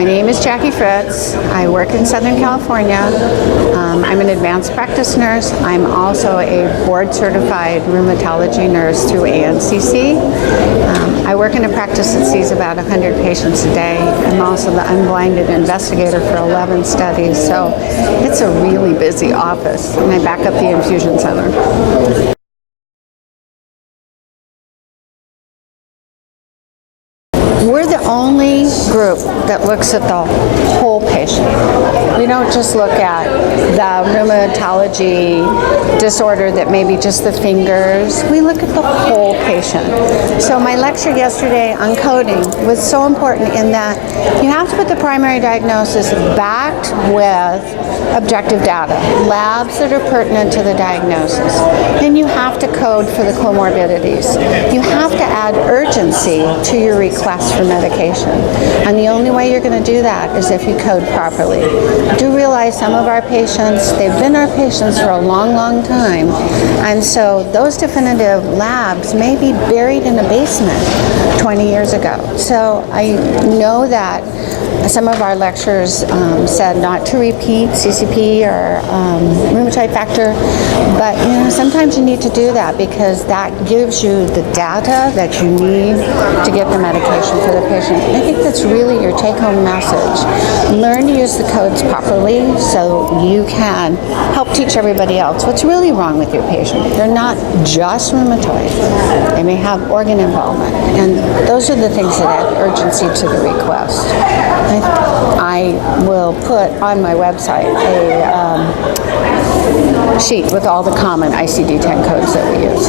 My name is Jackie Fritz. I work in Southern California. I'm an advanced practice nurse. I'm also a board-certified rheumatology nurse through ANCC. I work in a practice that sees about 100 patients a day. I'm also the unblinded investigator for 11 studies, so it's a really busy office, and I back up the infusion center. We're the only group that looks at the whole patient. We don't just look at the rheumatology disorder that may be just the fingers. We look at the whole patient. So my lecture yesterday on coding was so important in that you have to put the primary diagnosis backed with objective data, labs that are pertinent to the diagnosis. Then you have to code for the comorbidities. You have to add urgency to your request for medication. And the only way you're going to do that is if you code properly. Do realize some of our patients, they've been our patients for a long, long time. And so those definitive labs may be buried in a basement 20 years ago. So I know that some of our lecturers said not to repeat CCP or rheumatoid factor, but sometimes you need to do that because that gives you the data that you need to get the medication for the patient. I think that's really your take-home message. Learn to use the codes properly so you can help teach everybody else what's really wrong with your patient. They're not just rheumatoid. They may have organ involvement, and those are the things that add urgency to the request. I will put on my website a sheet with all the common ICD-10 codes that we use.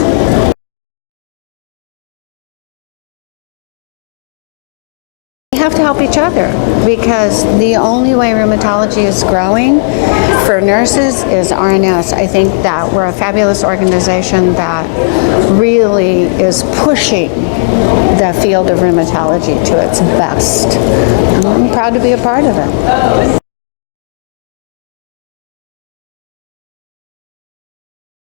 We have to help each other because the only way rheumatology is growing for nurses is RNS. I think that we're a fabulous organization that really is pushing the field of rheumatology to its best. I'm proud to be a part of it.